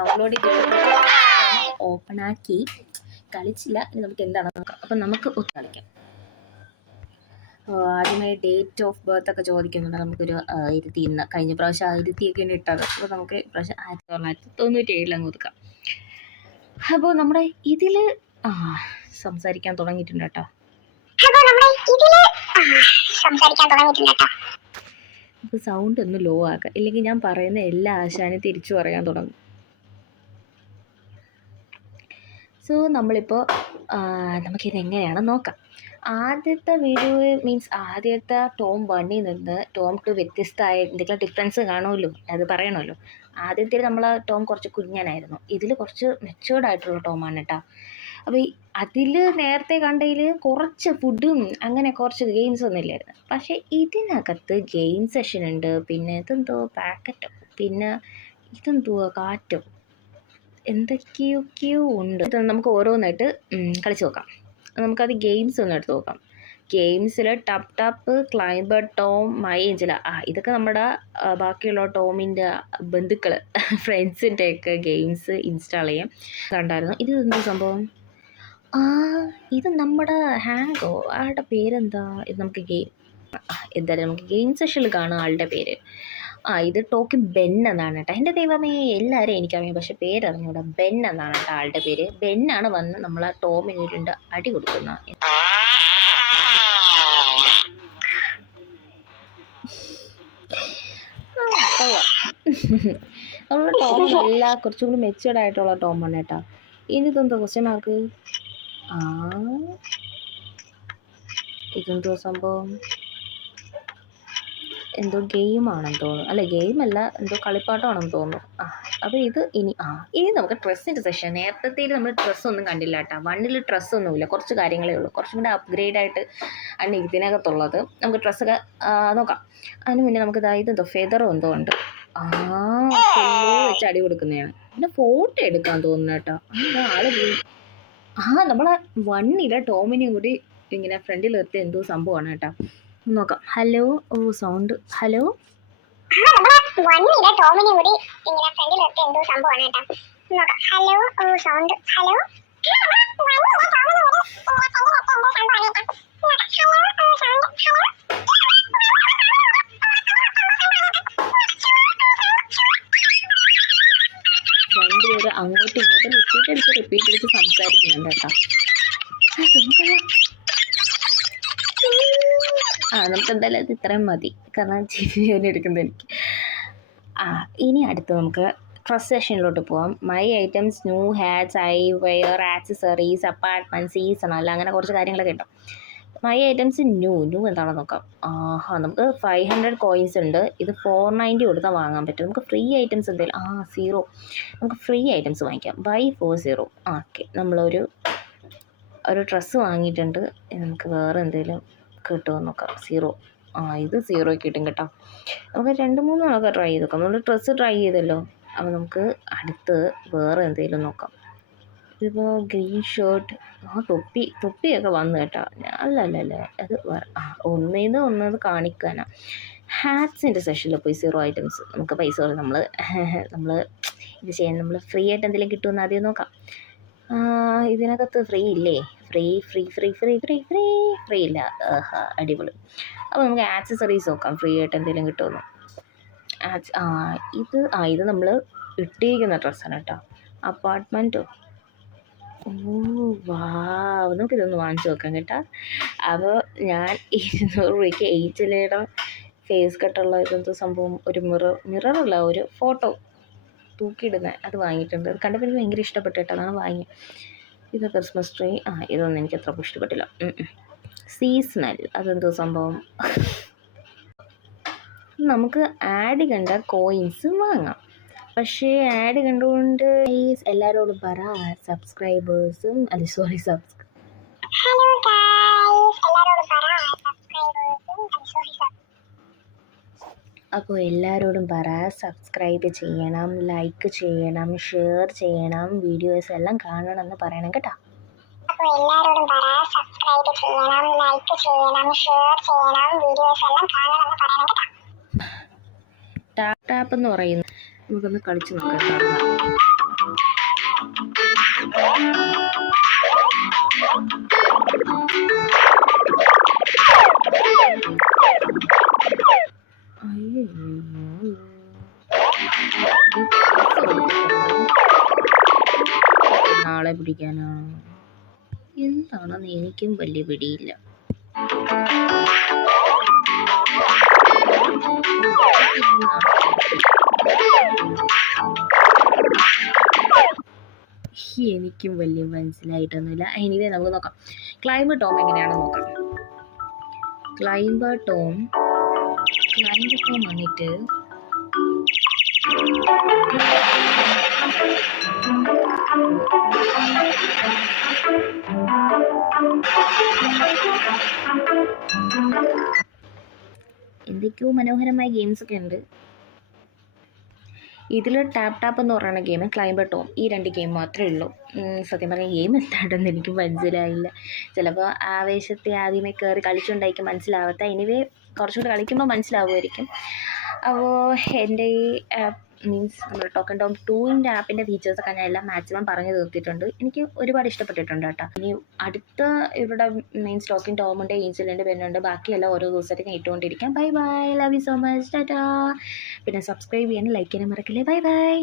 Download ചെയ്ത് open ആക്കി കളിച്ചില്ല. ഇനി നമുക്ക് എന്താണെന്ന് നോക്കാം. അപ്പം നമുക്ക് ഒത്തു കളിക്കാം. ആദ്യമേ ഡേറ്റ് ഓഫ് ബർത്ത് ഒക്കെ ചോദിക്കുന്നുണ്ട്. നമുക്കൊരു 1000 കഴിഞ്ഞ പ്രാവശ്യം 1000 ഇട്ടത്. അപ്പോൾ നമുക്ക് പ്രാവശ്യം 1997 അങ്ങ് ഒതുക്കാം. അപ്പോൾ നമ്മുടെ ഇതിൽ സംസാരിക്കാൻ തുടങ്ങിയിട്ടുണ്ട് കേട്ടോ. അപ്പോൾ സൗണ്ട് ഒന്ന് ലോ ആക്കാം, ഇല്ലെങ്കിൽ ഞാൻ പറയുന്ന എല്ലാ ആശാനും തിരിച്ചു പറയാൻ തുടങ്ങും. സോ നമ്മളിപ്പോൾ നമുക്കിതെങ്ങനെയാണെന്ന് നോക്കാം. ആദ്യത്തെ വീഡിയോ മീൻസ് ആദ്യത്തെ ടോം 1 നിന്ന് ടോം 2 വ്യത്യസ്തമായ എന്തെങ്കിലും ഡിഫറൻസ് കാണുമല്ലോ, അത് പറയണമല്ലോ. ആദ്യത്തിൽ നമ്മൾ ടോം കുറച്ച് കുഞ്ഞനായിരുന്നു, ഇതിൽ കുറച്ച് മെച്ചുവേർഡ് ആയിട്ടുള്ള ടോമാണ് കേട്ടോ. അപ്പോൾ അതിൽ നേരത്തെ കണ്ടതിൽ കുറച്ച് ഫുഡും അങ്ങനെ കുറച്ച് ഗെയിംസ് ഒന്നും ഇല്ലായിരുന്നു. പക്ഷേ ഇതിനകത്ത് ഗെയിം സെഷൻ ഉണ്ട്, പിന്നെ ഇതെന്തോ പാക്കറ്റോ, പിന്നെ ഇതെന്തോ കാറ്റോ, എന്തൊക്കെയൊക്കെയോ ഉണ്ട്. ഇത് നമുക്ക് ഓരോന്നായിട്ട് കളിച്ച് നോക്കാം. നമുക്കത് ഗെയിംസ് ഒന്ന് എടുത്ത് നോക്കാം. ഗെയിംസിൽ ടപ്പ് ടപ്പ്, ക്ലൈംബർ ടോം, മൈ ഏഞ്ചല, ഇതൊക്കെ നമ്മുടെ ബാക്കിയുള്ള ടോമിൻ്റെ ബന്ധുക്കൾ ഫ്രണ്ട്സിൻ്റെയൊക്കെ ഗെയിംസ് ഇൻസ്റ്റാൾ ചെയ്യാം കണ്ടായിരുന്നു. ഇത് എന്താ സംഭവം? ഇത് നമ്മുടെ ഹാങ്കോ, ആളുടെ പേരെന്താ? ഇത് നമുക്ക് എന്തായാലും നമുക്ക് ഗെയിം സെഷനിൽ കാണും ആളുടെ പേര്. ഇത് ടോക്കിൻ ബെൻ എന്നാണ് കേട്ടോ. എൻ്റെ ദൈവമേ, എല്ലാവരും എനിക്കറിയാം, പക്ഷെ പേരറിഞ്ഞൂടാ. ബെൻ എന്നാണ് കേട്ടോ ആളുടെ പേര്. ബെന്നാണ് വന്ന് നമ്മളെ ടോമിന് 2 അടി കൊടുക്കുന്ന. നമ്മളുടെ ടോം നല്ല കുറച്ചും കൂടി മെച്ചുവേർഡ് ആയിട്ടുള്ള ടോമാണ് കേട്ടോ. ഇതെന്തോ ക്വസ്റ്റ്യൻ മാർക്ക്? ഇതെന്തോ സംഭവം? എന്തോ ഗെയിമാണെന്ന് തോന്നുന്നു. അല്ല, ഗെയിമല്ല, എന്തോ കളിപ്പാട്ടമാണെന്ന് തോന്നുന്നു. അപ്പോൾ ഇനി നമുക്ക് ഡ്രസ്സിൻ്റെ സെഷൻ. നേരത്തെ നമ്മൾ ഡ്രസ്സൊന്നും കണ്ടില്ല കേട്ടോ. 1 ഡ്രസ്സൊന്നുമില്ല, കുറച്ച് കാര്യങ്ങളേ ഉള്ളൂ. കുറച്ചും കൂടെ അപ്ഗ്രേഡായിട്ട് ആണ് ഇതിനകത്തുള്ളത്. നമുക്ക് ഡ്രസ്സൊക്കെ നോക്കാം. അതിന് മുന്നേ നമുക്ക് ഇതെന്തോ ഫെദറോ എന്തോ ഉണ്ട്. വെച്ച് അടി കൊടുക്കുന്നതാണ്. പിന്നെ ഫോട്ടോ എടുക്കാൻ തോന്നുന്നു കേട്ടോ. ആള് നമ്മളെ 1 ടോമിനെയും കൂടി ഇങ്ങനെ ഫ്രണ്ടിൽ നിർത്തി എന്തോ സംഭവമാണ് കേട്ടോ. നോക്കാം. Hello, sound. ഹലോ, ടോമിനെ കൂടി ഇങ്ങനെ ഫ്രണ്ടിൽ നിർത്തി എന്തോ സംഭവമാണ് കേട്ടോ. നോക്കാം. Hello, sound. ഹലോ, രണ്ടുപേരും അങ്ങോട്ടും ഇങ്ങോട്ടും റിപ്പീറ്റ് അടിച്ച് സംസാരിക്കുന്നുണ്ട് കേട്ടോ. നമുക്ക് എന്തായാലും അത് ഇത്രയും മതി, കാരണം ജീവിതം എടുക്കുന്നത് എനിക്ക്. ഇനി അടുത്ത് നമുക്ക് ഡ്രസ് സെഷനിലോട്ട് പോവാം. My items, new hats, eyewear, accessories, apartment, seasonal, അങ്ങനെ കുറച്ച് കാര്യങ്ങളൊക്കെ കിട്ടും. മൈ ഐറ്റംസ് ന്യൂ എന്താണെന്ന് നോക്കാം. നമുക്ക് 500 കോയിൻസ് ഉണ്ട്. ഇത് 490 കൊടുത്താൽ വാങ്ങാൻ പറ്റും. നമുക്ക് ഫ്രീ ഐറ്റംസ് എന്തെങ്കിലും 0, നമുക്ക് ഫ്രീ ഐറ്റംസ് വാങ്ങിക്കാം. ബൈ 40. ഓക്കെ, നമ്മളൊരു ഡ്രസ്സ് വാങ്ങിയിട്ടുണ്ട്. നമുക്ക് വേറെ എന്തെങ്കിലും കിട്ടുമോ നോക്കാം. 0, ഇത് 0 കിട്ടും കേട്ടോ. നമുക്ക് 2-3 ആൾക്കാർ ട്രൈ ചെയ്ത് നോക്കാം. നമ്മൾ ഡ്രസ്സ് ട്രൈ ചെയ്തല്ലോ. അപ്പോൾ നമുക്ക് അടുത്ത് വേറെ എന്തെങ്കിലും നോക്കാം. ഇതിപ്പോൾ ഗ്രീൻ ഷർട്ട്, തൊപ്പിയൊക്കെ വന്നു കേട്ടോ. അല്ല അത് ഒന്നത് കാണിക്കാനാണ്. ഹാറ്റ്സിൻ്റെ സെഷനിൽ പോയി 0 ഐറ്റംസ്. നമുക്ക് പൈസ നമ്മൾ ഇത് ചെയ്യാൻ നമ്മൾ ഫ്രീ ആയിട്ട് എന്തെങ്കിലും കിട്ടുമെന്ന് ആദ്യം നോക്കാം. ഇതിനകത്ത് ഫ്രീ ഇല്ലേ? ഫ്രീ ഇല്ല. അടിപൊളി. അപ്പോൾ നമുക്ക് ആക്സസറീസ് നോക്കാം, ഫ്രീ ആയിട്ട് എന്തെങ്കിലും കിട്ടുമെന്ന്. ഇത് നമ്മൾ ഇട്ടിരിക്കുന്ന ഡ്രസ്സാണ് കേട്ടോ. അപ്പാർട്ട്മെൻറ്റോ, നമുക്കിതൊന്ന് വാങ്ങിച്ചു നോക്കാം കേട്ടോ. അപ്പോൾ ഞാൻ 200 രൂപയ്ക്ക് ഏഞ്ചലയുടെ ഫേസ് കട്ടുള്ള ഇതെന്തോ സംഭവം, ഒരു മിററുള്ള ഒരു ഫോട്ടോ തൂക്കിയിടുന്നത്, അത് വാങ്ങിയിട്ടുണ്ട്. അത് കണ്ടപ്പോൾ എനിക്ക് ഭയങ്കര ഇഷ്ടപ്പെട്ടു കേട്ടോ, അതാണ് വാങ്ങിയത്. ഇത് ക്രിസ്മസ് ട്രീ. ഇതൊന്നും എനിക്ക് അത്ര ഇഷ്ടപ്പെട്ടില്ല. സീസണൽ, അതെന്തോ സംഭവം. നമുക്ക് ആഡ് കണ്ട കോയിൻസ് വാങ്ങാം. പക്ഷേ ആഡ് കണ്ടുകൊണ്ട് എല്ലാവരോടും പറ, സബ്സ്ക്രൈബേഴ്സും അപ്പോൾ എല്ലാവരോടും പറ, സബ്സ്ക്രൈബ് ചെയ്യണം, ലൈക്ക് ചെയ്യണം, ഷെയർ ചെയ്യണം, വീഡിയോസ് എല്ലാം കാണണം എന്ന് പറയണം കേട്ടോ. അപ്പോൾ എല്ലാവരോടും പറ, സബ്സ്ക്രൈബ് ചെയ്യണം, ലൈക്ക് ചെയ്യണം, ഷെയർ ചെയ്യണം, വീഡിയോസ് എല്ലാം കാണണം എന്ന് പറയണം കേട്ടോ. ടാപ്പ് എന്ന് പറയുന്നത് നമുക്കൊന്ന് കളിച്ച് നോക്കാം. ആളെ പിടിക്കാനാണ്. എന്താണെന്ന് എനിക്കും വലിയ പിടിയില്ല. എനിക്കും വലിയ മനസ്സിലായിട്ടൊന്നുമില്ല. എനിവേ നമുക്ക് നോക്കാം. ക്ലൈംബർ ടോം എങ്ങനെയാണെന്ന് നോക്കാം. ക്ലൈംബർ ടോം വന്നിട്ട് എന്തൊക്കെയോ മനോഹരമായ ഗെയിംസൊക്കെ ഉണ്ട്. ഇതിൽ ടാപ്പ് എന്ന് പറയുന്ന ഗെയിം, ക്ലൈംബർ ടോം, ഈ 2 ഗെയിം മാത്രമേ ഉള്ളൂ. സത്യം പറഞ്ഞാൽ ഗെയിം എന്താണെന്ന് എനിക്ക് മനസ്സിലായില്ല. ചിലപ്പോൾ ആവേശത്തെ ആദ്യമേ കയറി കളിച്ചുകൊണ്ടായിരിക്കും മനസ്സിലാവാത്ത. എനിവേ കുറച്ചുകൂടി കളിക്കുമ്പോൾ മനസ്സിലാവുമായിരിക്കും. അപ്പോൾ എൻ്റെ ഈ മീൻസ് നമ്മുടെ ടോക്കൺ ടോം 2ൻ്റെ ആപ്പിൻ്റെ ഫീച്ചേഴ്സൊക്കെ ഞാൻ എല്ലാം മാക്സിമം പറഞ്ഞു തീർത്തിട്ടുണ്ട്. എനിക്ക് ഒരുപാട് ഇഷ്ടപ്പെട്ടിട്ടുണ്ട് കേട്ടോ. ഇനി അടുത്ത ഇവിടെ മീൻസ് ടോക്കൺ ടോമിൻ്റെ ഏഞ്ചലിൻ്റെ വരുന്നുണ്ട്. ബാക്കിയെല്ലാം ഓരോ ദിവസമായിട്ട് ഞാൻ ഇട്ടുകൊണ്ടിരിക്കാം. Bye bye, love you so much, ടാറ്റാ. പിന്നെ സബ്സ്ക്രൈബ് ചെയ്യാനും ലൈക്ക് ചെയ്യാനും മറക്കില്ലേ. Bye bye.